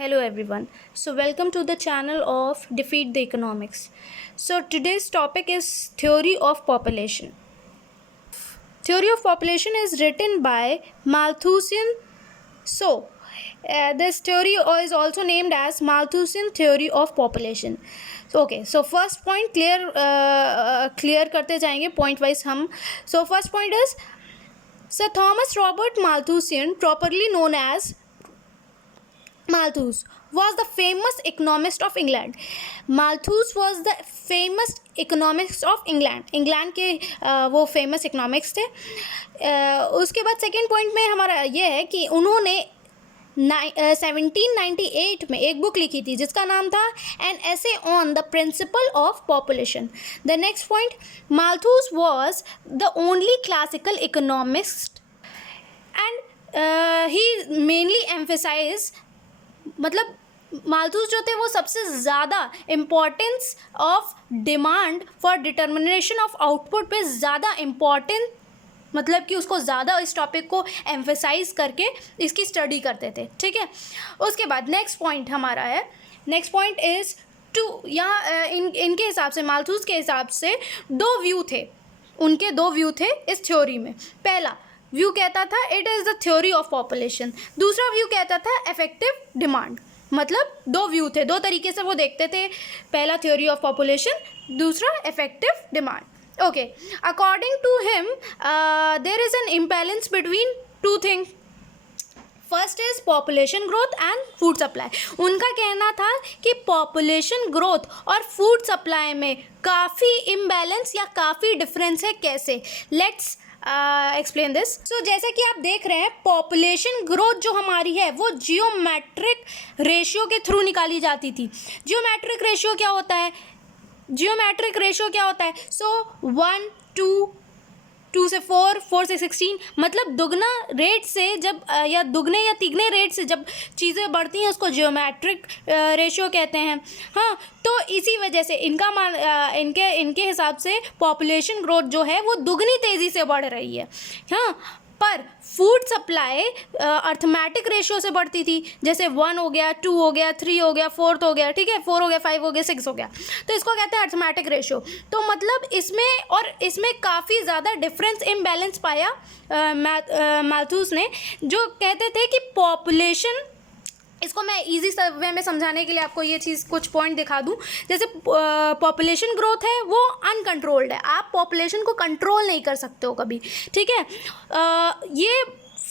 Hello everyone. So welcome to the channel of Defeat the Economics. So today's topic is theory of population. Theory of population is written by Malthusian. So this theory is also named as Malthusian theory of population. So first point clear करते जाएंगे point wise हम. So first point is Sir Thomas Robert Malthusian, properly known as Malthus, was the famous economist of England. Malthus was the famous economist of England. England के वो famous economics थे. उसके बाद second point में हमारा ये है कि उन्होंने 1798 में एक बुक लिखी थी जिसका नाम था an essay on the principle of population. The next point, Malthus was the only classical economist and he mainly emphasize, मतलब माल्थूस जो थे वो सबसे ज़्यादा importance of demand for determination of output पे ज़्यादा इम्पॉर्टेंट, मतलब कि उसको ज़्यादा इस टॉपिक को एम्फेसाइज करके इसकी स्टडी करते थे. ठीक है. उसके बाद नेक्स्ट पॉइंट हमारा है, नेक्स्ट पॉइंट इज़ टू, यहाँ इनके हिसाब से, माल्थूस के हिसाब से दो व्यू थे, उनके दो व्यू थे इस थ्योरी में. पहला व्यू कहता था it is the theory of population, दूसरा व्यू कहता था इफेक्टिव डिमांड. मतलब दो व्यू थे, दो तरीके से वो देखते थे. पहला थ्योरी ऑफ पॉपुलेशन, दूसरा effective demand. Okay, according to him there is an imbalance between two things. First is population growth and food supply. उनका कहना था कि पॉपुलेशन ग्रोथ और फूड सप्लाई में काफ़ी इम्बैलेंस या काफ़ी डिफरेंस है. कैसे? Let's explain this. सो जैसा कि आप देख रहे हैं, पॉपुलेशन ग्रोथ जो हमारी है वो जियोमेट्रिक रेशियो के थ्रू निकाली जाती थी. जियोमेट्रिक रेशियो क्या होता है? जियोमेट्रिक रेशियो क्या होता है? सो 1 2 2 से 4, 4 से 16, मतलब दुगना रेट से जब या दुगने या तिगने रेट से जब चीज़ें बढ़ती हैं उसको जियोमेट्रिक रेशियो कहते हैं. हाँ, तो इसी वजह से इनके हिसाब से पॉपुलेशन ग्रोथ जो है वो दुगनी तेज़ी से बढ़ रही है. हाँ, पर फूड सप्लाई अर्थमेटिक रेशियो से बढ़ती थी. जैसे 1 हो गया, 2 हो गया, 3 हो गया, 4 हो गया, ठीक है, 4 हो गया, 5 हो गया, 6 हो गया, तो इसको कहते हैं अर्थमेटिक रेशियो. तो मतलब इसमें काफ़ी ज़्यादा डिफरेंस इम्बैलेंस पाया माल्थूस ने, जो कहते थे कि पॉपुलेशन, इसको मैं इजी वे में समझाने के लिए आपको ये चीज़ कुछ पॉइंट दिखा दूँ. जैसे पॉपुलेशन ग्रोथ है वो अनकंट्रोल्ड है, आप पॉपुलेशन को कंट्रोल नहीं कर सकते हो कभी. ठीक है. ये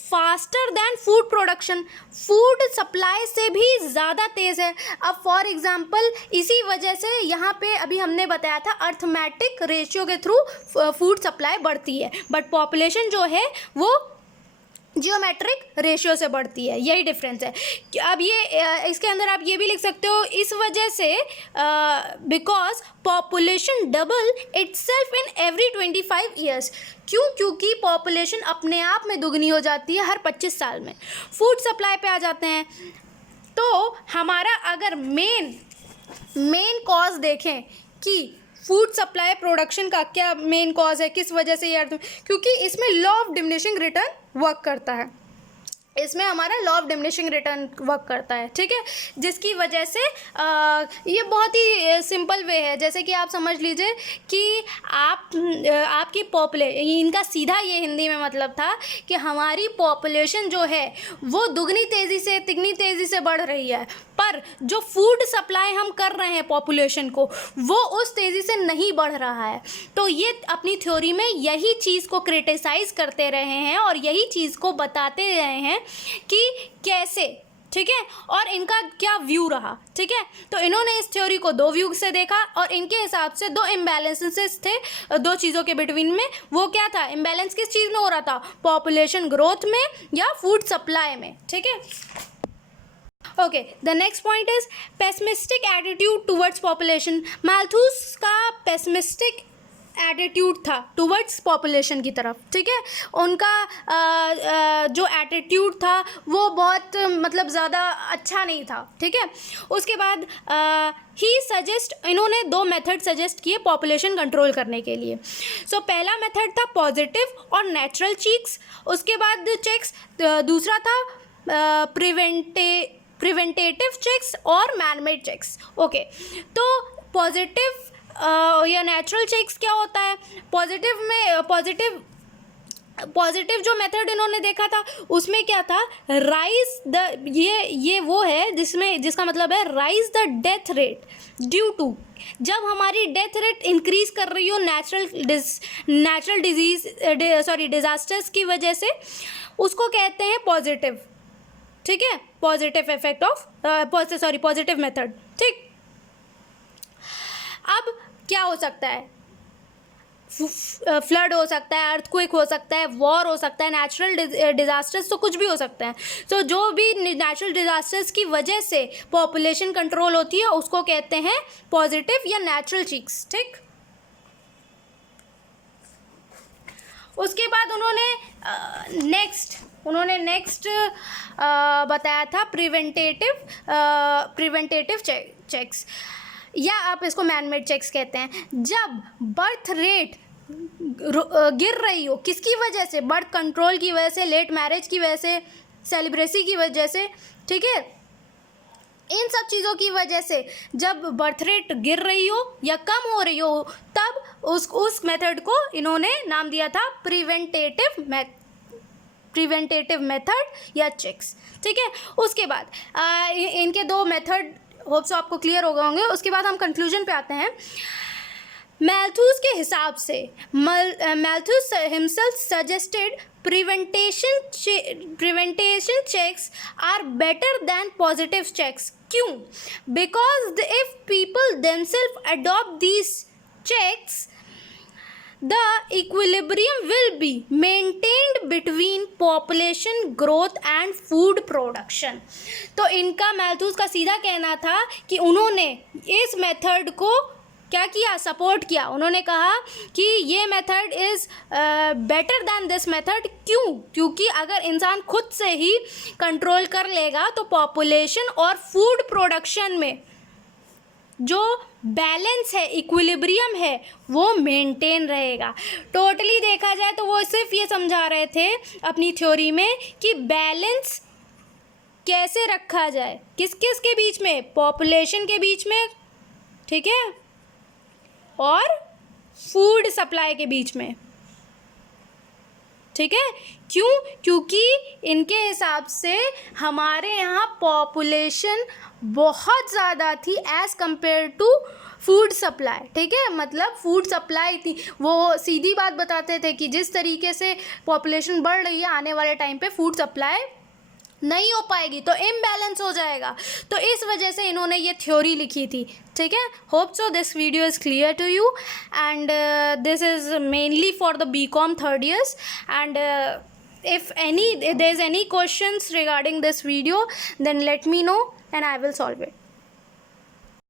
faster than food production, food supply से भी ज़्यादा तेज़ है. अब फॉर एग्जांपल इसी वजह से यहाँ पे अभी हमने बताया था अर्थमेटिक रेशियो के थ्रू फूड सप्लाई बढ़ती है, बट पॉपुलेशन जो है वो जियोमेट्रिक रेशियो से बढ़ती है. यही डिफरेंस है. अब ये इसके अंदर आप ये भी लिख सकते हो, इस वजह से because population double itself in every 25 years. क्यों? क्योंकि पॉपुलेशन अपने आप में दुगनी हो जाती है हर 25 साल में. फूड सप्लाई पे आ जाते हैं, तो हमारा अगर मेन कॉज देखें कि फूड सप्लाई प्रोडक्शन का क्या मेन कॉज है, किस वजह से ये क्योंकि इसमें law of diminishing written work करता है. इसमें हमारा law of diminishing written work करता है. ठीक है. जिसकी वजह से ये बहुत ही सिंपल वे है. जैसे कि आप समझ लीजिए कि आपकी इनका सीधा ये हिंदी में मतलब था कि हमारी पॉपुलेशन जो है वो दुगनी तेज़ी से तिगनी तेज़ी से बढ़ रही है, पर जो फूड सप्लाई हम कर रहे हैं पॉपुलेशन को वो उस तेज़ी से नहीं बढ़ रहा है. तो ये अपनी थ्योरी में यही चीज़ को क्रिटिसाइज़ करते रहे हैं और यही चीज़ को बताते रहे हैं कि कैसे. ठीक है. और इनका क्या व्यू रहा. ठीक है. तो इन्होंने इस थ्योरी को दो व्यू से देखा और इनके हिसाब से दो इम्बैलेंसेस थे दो चीज़ों के बिटवीन में. वो क्या था? इम्बैलेंस किस चीज़ में हो रहा था? पॉपुलेशन ग्रोथ में या फूड सप्लाई में. ठीक है. Okay, the next point is pessimistic attitude towards population. Malthus का पेसिमिस्टिक एटीट्यूड था टूवर्ड्स पॉपुलेशन की तरफ. ठीक है. उनका जो एटीट्यूड था वो बहुत मतलब ज़्यादा अच्छा नहीं था. ठीक है. उसके बाद इन्होंने दो मेथड सजेस्ट किए पॉपुलेशन कंट्रोल करने के लिए. सो पहला मेथड था पॉजिटिव और नेचुरल चेक्स. उसके बाद चेक्स दूसरा था प्रिवेंटेटिव चेक्स और मैनमेड चेक्स. ओके, तो पॉजिटिव या नेचुरल चेक्स क्या होता है? पॉजिटिव जो मेथड इन्होंने देखा था उसमें क्या था, राइज द, ये वो है जिसका मतलब है rise the death rate due to, जब हमारी डेथ रेट इंक्रीज कर रही हो नेचुरल डिजास्टर्स की वजह से, उसको कहते हैं पॉजिटिव. ठीक है, positive effect of positive method. ठीक, अब क्या हो सकता है? फ्लड हो सकता है, अर्थक्वेक हो सकता है, वॉर हो सकता है, नेचुरल डिजास्टर्स, तो कुछ भी हो सकता है. तो जो भी नेचुरल डिजास्टर्स की वजह से पॉपुलेशन कंट्रोल होती है उसको कहते हैं पॉजिटिव या नेचुरल चेक्स. ठीक, उसके बाद उन्होंने नेक्स्ट बताया था प्रिवेंटेटिव चेक्स, या आप इसको मैनमेड चेक्स कहते हैं. जब बर्थ रेट गिर रही हो, किसकी वजह से? बर्थ कंट्रोल की वजह से, लेट मैरिज की वजह से, सेलिब्रेसी की वजह से. ठीक है, इन सब चीज़ों की वजह से जब बर्थ रेट गिर रही हो या कम हो रही हो, तब उस मेथड को इन्होंने नाम दिया था प्रिवेंटेटिव मेथड या चेक्स. ठीक है, उसके बाद इनके दो मेथड होप्स आपको क्लियर हो गए होंगे. उसके बाद हम कंक्लूजन पे आते हैं. मैल्थूस के हिसाब से, Malthus himself suggested prevention checks are better than positive checks. क्यों? Because if people themselves adopt these checks, the equilibrium will be maintained between population growth and food production. तो इनका मैल्थूस का सीधा कहना था कि उन्होंने इस मेथड को क्या किया? सपोर्ट किया. उन्होंने कहा कि ये method is better than this method. क्यों? क्योंकि अगर इंसान खुद से ही कंट्रोल कर लेगा तो पॉपुलेशन और फूड प्रोडक्शन में जो बैलेंस है, इक्विलिब्रियम है, वो मेंटेन रहेगा. टोटली देखा जाए तो वो सिर्फ ये समझा रहे थे अपनी थ्योरी में कि बैलेंस कैसे रखा जाए, किस किस के बीच में? पॉपुलेशन के बीच में, ठीक है, और फूड सप्लाई के बीच में. ठीक है, क्यों? क्योंकि इनके हिसाब से हमारे यहाँ पॉपुलेशन बहुत ज़्यादा थी as compare to food supply. ठीक है, मतलब फूड सप्लाई थी. वो सीधी बात बताते थे कि जिस तरीके से पॉपुलेशन बढ़ रही है, आने वाले टाइम पे फूड सप्लाई नहीं हो पाएगी, तो इम्बैलेंस हो जाएगा. तो इस वजह से इन्होंने ये थ्योरी लिखी थी. ठीक है, hope so this video is clear to you, and this is mainly for the BCom third years. And if there is any questions regarding this video, then let me know and I will solve it.